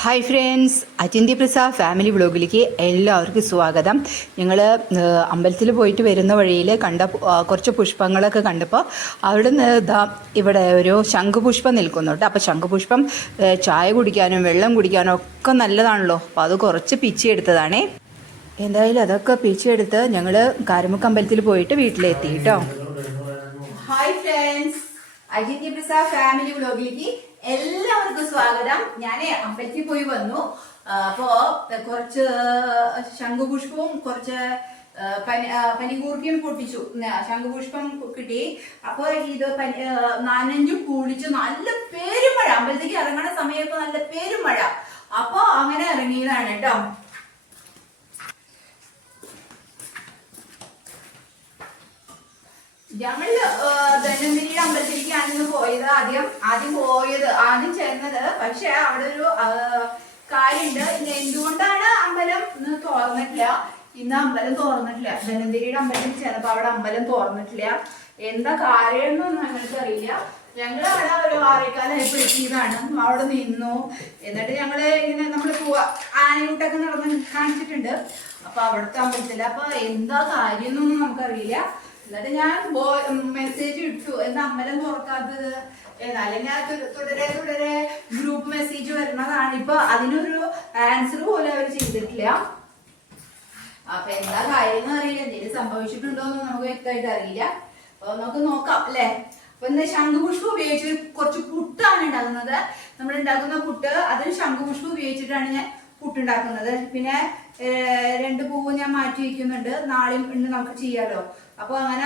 Hi friends, അചിന്തി Prasad family വ്ളോഗിലേക്ക് എല്ലാവർക്കും സ്വാഗതം. ഞങ്ങൾ അമ്പലത്തിൽ പോയിട്ട് വരുന്ന വഴിയിൽ കണ്ട കുറച്ച് പുഷ്പങ്ങളൊക്കെ കണ്ടപ്പോൾ അവിടെ നിന്ന് ഇവിടെ ഒരു ശംഖുപുഷ്പം നിൽക്കുന്നുണ്ട്. അപ്പോൾ ശംഖുപുഷ്പം ചായ കുടിക്കാനും വെള്ളം കുടിക്കാനും ഒക്കെ നല്ലതാണല്ലോ. അപ്പോൾ അത് കുറച്ച് പിച്ചിയെടുത്തതാണേ. എന്തായാലും അതൊക്കെ പിച്ചിയെടുത്ത് ഞങ്ങൾ കാരമുക്ക് അമ്പലത്തിൽ പോയിട്ട് വീട്ടിലെത്തി കേട്ടോ. ഹായ് ഫ്രണ്ട്സ്, അചിന്തി പ്രസാദ് ഫാമിലി വ്ളോഗിലേക്ക് എല്ലാവർക്കും സ്വാഗതം. ഞാൻ അമ്പലത്തിൽ പോയി വന്നു. അപ്പോ കുറച്ച് ശംഖുപുഷ്പവും കുറച്ച് പനികൂർക്കയും പൊട്ടിച്ചു. ശംഖുപുഷ്പം കിട്ടി. അപ്പൊ ഇത് നനഞ്ഞു കുളിച്ചു. നല്ല പേരുമഴ, അമ്പലത്തേക്ക് ഇറങ്ങണ സമയത്ത് നല്ല പേരുമഴ. അപ്പൊ അങ്ങനെ ഇറങ്ങിയതാണ് കേട്ടോ. ഞങ്ങള് ധന്വന്തരിയുടെ അമ്പലത്തിലേക്കാണ് പോയത്. ആദ്യം ചേർന്നത്. പക്ഷെ അവിടെ ഒരു കാര്യമുണ്ട്. എന്തുകൊണ്ടാണ് അമ്പലം ഇന്ന് തുറന്നിട്ടില്ല? ഇന്ന് അമ്പലം തുറന്നിട്ടില്ല. ധന്വന്തരിയുടെ അമ്പലത്തിൽ ചെന്നപ്പോ അവിടെ അമ്പലം തുറന്നിട്ടില്ല. എന്താ കാര്യമെന്നൊന്നും ഞങ്ങൾക്ക് അറിയില്ല. ഞങ്ങൾ അവിടെ ഒരു 6:15 എത്തിയതാണ്. അവിടെ നിന്നു. എന്നിട്ട് ഞങ്ങള് ഇങ്ങനെ നമ്മള് പോവാ ആനയൂട്ടൊക്കെ നടന്ന് കാണിച്ചിട്ടുണ്ട്. അപ്പൊ അവിടുത്തെ അമ്പലത്തില് അപ്പൊ എന്താ കാര്യം എന്നൊന്നും നമുക്കറിയില്ല. എന്നിട്ട് ഞാൻ മെസ്സേജ് ഇട്ടു, എന്താ അമ്പലം തുറക്കാത്തത് അല്ലെങ്കിൽ തുടരെ ഗ്രൂപ്പ് മെസ്സേജ് വരുന്നതാണ്. ഇപ്പൊ അതിനൊരു ആൻസർ പോലും അവർ ചെയ്തിട്ടില്ല. അപ്പൊ എന്താ കാര്യം എന്ന് അറിയില്ല. എന്തെങ്കിലും സംഭവിച്ചിട്ടുണ്ടോന്ന് നമുക്ക് വ്യക്തമായിട്ട് അറിയില്ല. അപ്പൊ നമുക്ക് നോക്കാം അല്ലെ. അപ്പൊ ഇന്ന് ശംഖുപുഷ്പം ഉപയോഗിച്ച് കുറച്ച് പുട്ടാണ് ഉണ്ടാക്കുന്നത്. നമ്മൾ ഉണ്ടാക്കുന്ന പുട്ട്, അതിന് ശംഖുപുഷ്പം ഉപയോഗിച്ചിട്ടാണ് ഞാൻ പുട്ടുണ്ടാക്കുന്നത്. പിന്നെ 2 പൂവ് ഞാൻ മാറ്റി വയ്ക്കുന്നുണ്ട്. നാളെയും ഇന്ന് നമുക്ക് ചെയ്യാലോ. അപ്പൊ അങ്ങനെ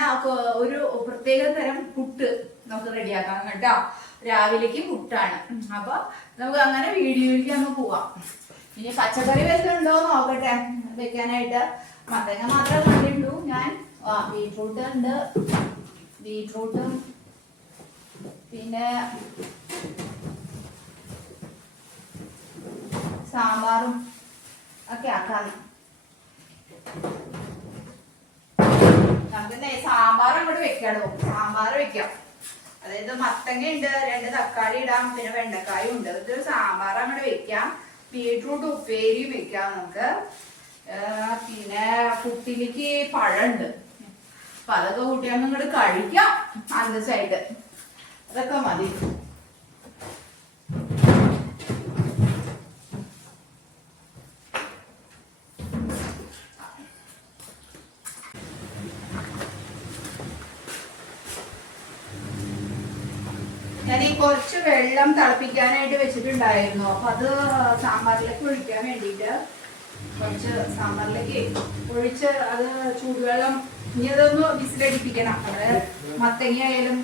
ഒരു പ്രത്യേക തരം പുട്ട് നമുക്ക് റെഡിയാക്കാം കേട്ടോ. രാവിലേക്ക് പുട്ടാണ്. അപ്പൊ നമുക്ക് അങ്ങനെ വീഡിയോയിലേക്ക് നമുക്ക് പോവാം. ഇനി പച്ചക്കറി വെച്ചിട്ടുണ്ടോ നോക്കട്ടെ വെക്കാനായിട്ട്. മത്തങ്ങ മാത്രമേ കണ്ടിട്ടു ഞാൻ. ബീട്രൂട്ട് ഉണ്ട്. ബീട്രൂട്ടും പിന്നെ സാമ്പാറും ഒക്കെ ആക്കാം. നമുക്ക് സാമ്പാർ അങ്ങോട്ട് വെക്കാടോ. സാമ്പാർ വെക്കാം. അതായത് മത്തങ്ങ ഉണ്ട്, 2 തക്കാളി ഇടാം, പിന്നെ വെണ്ടക്കായും ഉണ്ട്. ഇത് സാമ്പാർ അങ്ങോട്ട് വെക്കാം. ബീട്രൂട്ട് ഉപ്പേരിയും വെക്കാം നമുക്ക്. പിന്നെ പുട്ടിലേക്ക് പഴമുണ്ട്. അപ്പൊ അതൊക്കെ കൂട്ടിയാൽ ഇങ്ങോട്ട് കഴിക്കാം അന്തസ്സായിട്ട്. അതൊക്കെ മതി. ഞാൻ കുറച്ച് വെള്ളം തിളപ്പിക്കാനായിട്ട് വെച്ചിട്ടുണ്ടായിരുന്നു. അപ്പൊ അത് സാമ്പാറിലേക്ക് ഒഴിക്കാൻ വേണ്ടിയിട്ട് കുറച്ച് സാമ്പാറിലേക്ക് ഒഴിച്ച് അത് ചൂടുവെള്ളം ഇനി അതൊന്ന് വിസിലടിപ്പിക്കണം. അവിടെ മത്തങ്ങ ആയാലും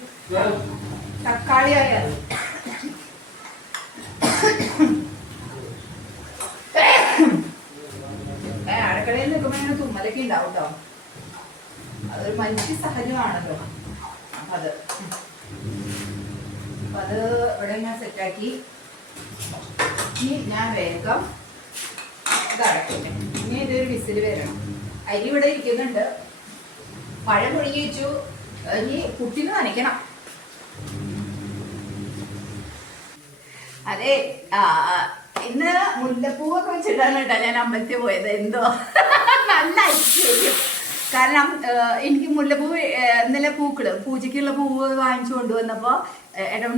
തക്കാളി ആയാലും. അടുക്കളയിൽ നിൽക്കുമ്പോ ഇങ്ങനെ തുമ്മലൊക്കെ ഉണ്ടാവും കേട്ടോ. അതൊരു മനുഷ്യ സഹജമാണല്ലോ. അപ്പൊ അത് ഇവിടെ ഞാൻ സെറ്റാക്കി. ഇനി ഞാൻ വേഗം ഇതടക്കട്ടെ. ഇനി ഇതൊരു വിസിൽ വരണം. അരി ഇവിടെ ഇരിക്കുന്നുണ്ട്. പഴം പുഴുങ്ങി വെച്ചു. ഇനി പുട്ടിന് നനയ്ക്കണം. അതെ, ഇന്ന് മുല്ലപ്പൂവൊക്കെ വെച്ചിട്ടാണ് കേട്ടോ ഞാൻ അമ്പലത്തിൽ പോയത്. എന്തോ നല്ല ഐശ്വര്യം. കാരണം എനിക്ക് മുല്ലപ്പൂവ് ഇന്നലെ പൂജയ്ക്കുള്ള പൂവ് വാങ്ങിച്ചു കൊണ്ടുവന്നപ്പോ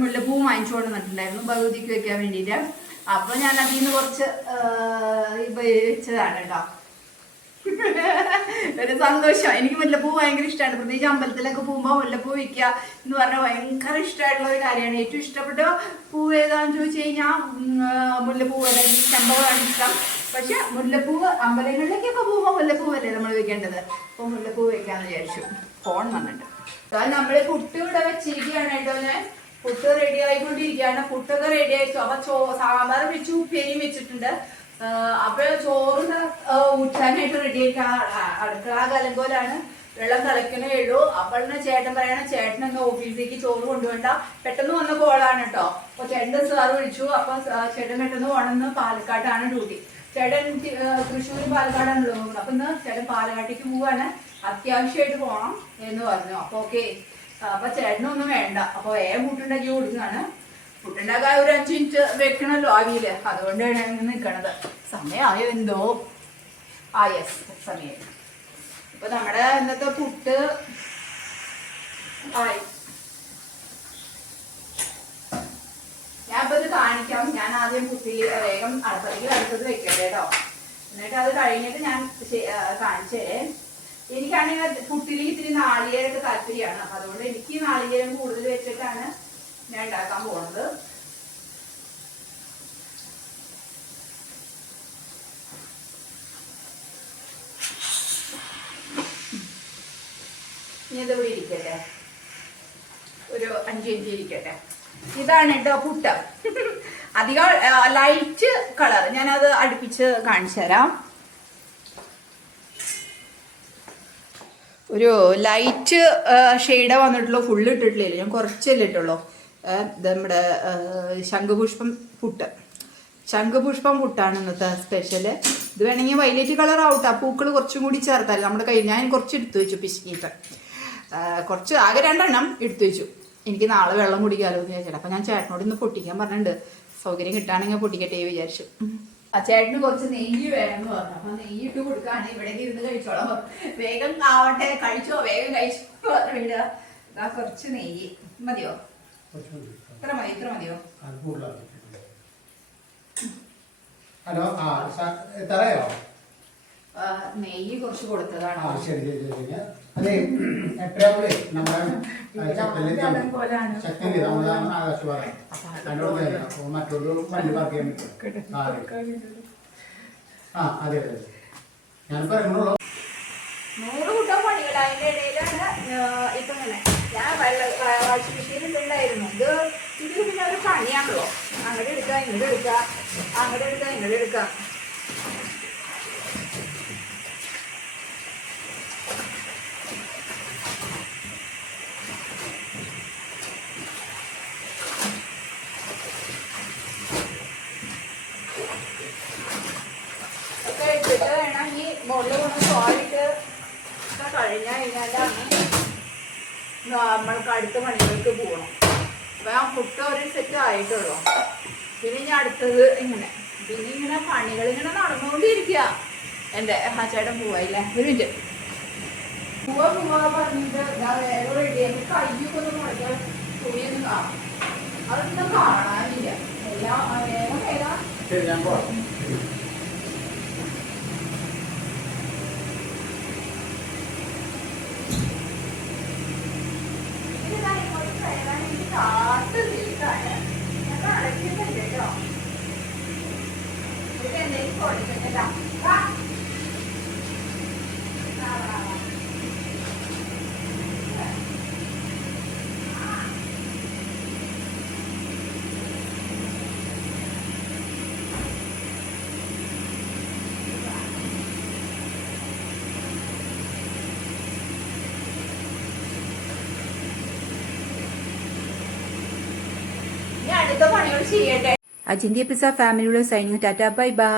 മുല്ലപ്പൂ വാങ്ങിച്ചു കൊണ്ടുവന്നിട്ടുണ്ടായിരുന്നു ഭഗവതിക്ക് വെക്കാൻ വേണ്ടിയിട്ട്. അപ്പൊ ഞാൻ അതിൽ നിന്ന് കുറച്ച് വെച്ചതാണ് കേട്ടോ. ഒരു സന്തോഷം. എനിക്ക് മുല്ലപ്പൂ ഭയങ്കര ഇഷ്ടമാണ്. പ്രത്യേകിച്ച് അമ്പലത്തിലൊക്കെ പോകുമ്പോൾ മുല്ലപ്പൂ വെക്കുക എന്ന് പറഞ്ഞാൽ ഭയങ്കര ഇഷ്ടമായിട്ടുള്ള ഒരു കാര്യമാണ്. ഏറ്റവും ഇഷ്ടപ്പെട്ട പൂവ് ഏതാന്ന് ചോദിച്ചു കഴിഞ്ഞാൽ മുല്ലപ്പൂ അല്ലെങ്കിൽ ചെമ്പകമാണ് ഇഷ്ടം. പക്ഷെ മുല്ലപ്പൂവ് അമ്പലങ്ങളിലേക്കൊക്കെ പോകുമ്പോൾ മുല്ലപ്പൂവല്ലേ നമ്മൾ വെക്കേണ്ടത്. അപ്പൊ മുല്ലപ്പൂ വെക്കാന്ന് വിചാരിച്ചു. ഫോൺ വന്നിട്ട് നമ്മള് പുട്ട് ഇവിടെ വെച്ചിരിക്കുകയാണ് കേട്ടോ. ഞാൻ പുട്ട് റെഡി ആയിക്കൊണ്ടിരിക്കുകയാണ്. പുട്ടൊക്കെ റെഡി ആയിച്ചു. അപ്പൊ സാമ്പാർ വെച്ചു, ഉപ്പേരിയും വെച്ചിട്ടുണ്ട്. അപ്പൊ ചോറ് ഊറ്റാനായിട്ട് റെഡി ആയിരിക്കാം. അടുക്കള കലങ്കോലാണ്. വെള്ളം തിളയ്ക്കണേ ഉള്ളൂ. അപ്പോൾ ചേട്ടൻ പറയണ ചേട്ടനൊന്ന് ഓഫീസിലേക്ക് ചോറ് കൊണ്ടുപോണ്ട. പെട്ടെന്ന് വന്ന കോളാണ് കേട്ടോ. അപ്പൊ ചേട്ടൻ്റെ സാറ് വിളിച്ചു. അപ്പൊ ചേട്ടൻ പെട്ടെന്ന് പോകണമെന്ന്. പാലക്കാട്ടാണ് ഡ്യൂട്ടി. ചേട്ടൻ തൃശ്ശൂരും പാലക്കാടാണല്ലോ. അപ്പൊ ഇന്ന് ചേട്ടൻ പാലക്കാട്ടേക്ക് പോവാണ്. അത്യാവശ്യമായിട്ട് പോകണം എന്ന് പറഞ്ഞു. അപ്പൊ ഓക്കെ. അപ്പൊ ചേട്ടനൊന്നും വേണ്ട. അപ്പൊ വേഗം കൂട്ടുണ്ടാക്കി കൊടുക്കുകയാണ്. പുട്ടുണ്ടാക്കാൻ ഒരു 5 മിനിറ്റ് വെക്കണല്ലോ ആവിയില്, അതുകൊണ്ടാണ് ഞാൻ നിൽക്കണത്. സമയമായോ എന്തോ? ആ യെസ്, സമയം. അപ്പൊ നമ്മുടെ ഇന്നത്തെ പുട്ട് ആയി. ഞാനിപ്പോ ഇത് കാണിക്കാം. ഞാൻ ആദ്യം പുട്ടില് വേഗം അടുപ്പത്തേക്ക് അടുത്തത് വെക്കട്ടെ കേട്ടോ. എന്നിട്ട് അത് കഴിഞ്ഞിട്ട് ഞാൻ കാണിച്ചേ. എനിക്കാണെങ്കിൽ പുട്ടിലേക്ക് ഇത്തിരി നാളികേരൊക്കെ താല്പര്യമാണ്. അതുകൊണ്ട് എനിക്ക് നാളികേരം കൂടുതൽ വെച്ചിട്ടാണ് ഞാൻ ഉണ്ടാക്കാൻ പോകുന്നത്. ഇനി ഇത് ഇവിടെ ഇരിക്കട്ടെ, ഒരു 5 മിനിറ്റ് ഇരിക്കട്ടെ. ഇതാണ് കേട്ടോ പുട്ട്. അധികം ലൈറ്റ് കളർ, ഞാനത് അടുപ്പിച്ച് കാണിച്ചു തരാം. ഒരു ലൈറ്റ് ഷെയ്ഡ് വന്നിട്ടുള്ളൂ, ഫുള്ള് ഇട്ടിട്ടില്ല, ഞാൻ കുറച്ചല്ലേ ഇട്ടുള്ളൂ. നമ്മുടെ ശംഖുപുഷ്പം പുട്ടാണ് ഇന്നത്തെ സ്പെഷ്യല്. ഇത് വേണമെങ്കിൽ വൈലറ്റ് കളർ ആവട്ടെ, പൂക്കൾ കുറച്ചും കൂടി ചേർത്താൽ നമ്മുടെ കയ്യിൽ. ഞാൻ കുറച്ച് എടുത്തു വെച്ചു പിശുക്കിയിട്ട്, കുറച്ച് ആകെ 2 എണ്ണം എടുത്തു വെച്ചു. എനിക്ക് നാളെ വെള്ളം കുടിക്കാമല്ലോ എന്ന് വിചാരിച്ചിട്ട്. അപ്പം ഞാൻ ചേട്ടനോട് ഇന്ന് പൊട്ടിക്കാൻ പറഞ്ഞിട്ടുണ്ട്. സൗകര്യം കിട്ടുകയാണെങ്കിൽ പൊട്ടിക്കട്ടെ വിചാരിച്ചു. ആ ചേട്ടന് കുറച്ച് നെയ്യ് വേണമെന്ന് പറഞ്ഞു. അപ്പം നെയ്യ് ഇട്ട് കൊടുക്കാണ്. ഇവിടേക്ക് ഇരുന്ന് കഴിച്ചോളാം, വേഗം ആവട്ടെ, കഴിച്ചോ വേഗം കഴിച്ചോ പറഞ്ഞിട്ട്. കുറച്ച് നെയ്യ് മതിയോ? ഇത്ര മതിയോ? ഹലോ, എത്രയോ നെയ്യ് കുറച്ച് കൊടുത്തതാണ്. അതെ, എത്രയാവുമ്പളേ നമ്മുടെ ശക്തി മറ്റൊരു വണ്ടി പാർക്ക് ചെയ്യാൻ പറ്റും. അതെ അതെ, ഞാൻ പറയുന്നുള്ളൂ. 100 കൂട്ടം പണികൾ അതിൻ്റെ ഇടയിലാണ് ഇപ്പം ഇങ്ങനെ. ഞാൻ വാഷിംഗ് മെഷീൻ ഇട്ടുണ്ടായിരുന്നു. ഇത് പിന്നെ ഒരു പണിയാണല്ലോ. അങ്ങോട്ട് എടുക്കുക, ഇങ്ങോട്ട് എടുക്കുക, അങ്ങോട്ട് എടുക്കുക, ഇങ്ങോട്ട് എടുക്കുക. ഒക്കെ ഇട്ടിട്ട് വേണം ഈ മുകളിൽ കൊണ്ട് തോരിട്ട് കഴിഞ്ഞാലാണ് നമ്മൾക്ക് അടുത്ത പണികൾക്ക് പോകണം. അപ്പം ആ പുട്ട് ഒരു സെറ്റ് ആയിട്ടുള്ളൂ. പിന്നെ ഇനി അടുത്തത് ഇങ്ങനെ, പിന്നെ ഇങ്ങനെ പണികൾ ഇങ്ങനെ നടന്നുകൊണ്ടിരിക്കുക. എൻ്റെ ചേട്ടൻ പോവായില്ലേ, ഒരു മിനിറ്റ്. പോവാ പറഞ്ഞിട്ട് വേറെ റെഡിയാക്കി കയ്യൊക്കെ ഒന്ന് മുടക്കാൻ തുണിയൊന്നും കാണും. അതൊന്നും കാണാനില്ല. എല്ലാം വേഗം അടുത്ത പണികൾ ചെയ്യട്ടെ. അജിന്ത്യ പിസ്സ ഫാമിലിയുടെ സൈനിങ്. Tata, bye bye.